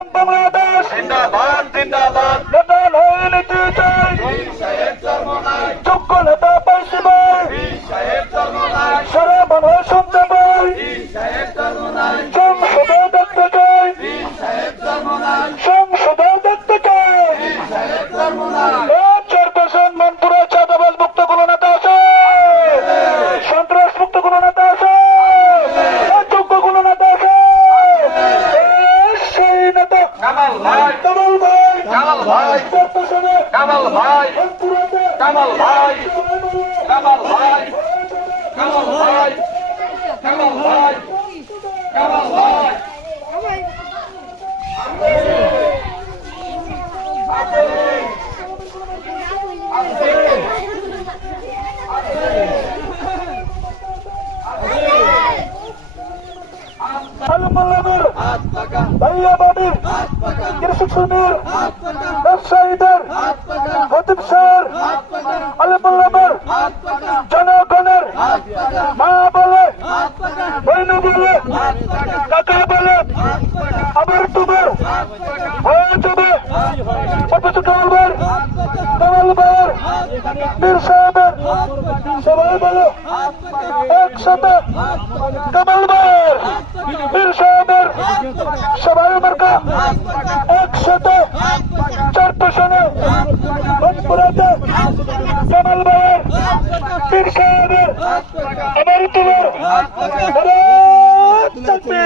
বাংলাদেশ জিন্দাবাদ জিন্দাবাদ নেতা নয় নীতি চাই সাহেব জন্ম নাই যোগ্য নেতা পাইছি ভাই সাহেব জন্ম নাই সারা বাংলা শুনতে পাই সাহেব জন্ম নাই সংসদে দেখতে চাই সাহেব জন্ম নাই সংসদে দেখতে চাই সাহেব জন্ম নাই চেয়ারপারসন মনপুরে চাঁদাবাজ মুক্ত কোনো নেতা আছে সন্ত্রাস মুক্ত কোনো নেতা আছে যোগ্য কোনো নেতা আছে সেই নেতা কামাল ভাই কামাল ভাই কামাল ভাই চেয়ারপারসনে কামাল ভাই মনপুরেতে কামাল ভাই কামাল ভাই কামাল ভাই কামাল ভাই কামাল ভাই আলমালামের হাত পাকা ভাইয়া বাড়ির হাত পাকা কৃষক শ্রমিক হাত পাকা ব্যবসায়ীদের হাত পাকা খতিব স্যার হাত পাকা আলমালামের হাত পাকা জনগণের হাত পাকা মা বলে হাত পাকা বইন বলে হাত পাকা কাকা বলে হাত পাকা আবার তোমার হাত পাকা হয়ে যাবে হাত পাকা অথচ কামালবার হাত পাকা কামালবার হাত পাকা বীর সাহেবের হাত পাকা সবাই বলো হাত পাকা একসাথে হাত পাকা কামালবার বীর সাহেবের সবাই মার্কা হাত পাকা একসাথে হাত পাকা চেয়ারপারসনে হাত পাকা মনপুরাতে কামালবার বীর সাহেবের হাত পাকা আমার তোমার হাত পাকা ভারত থাকবে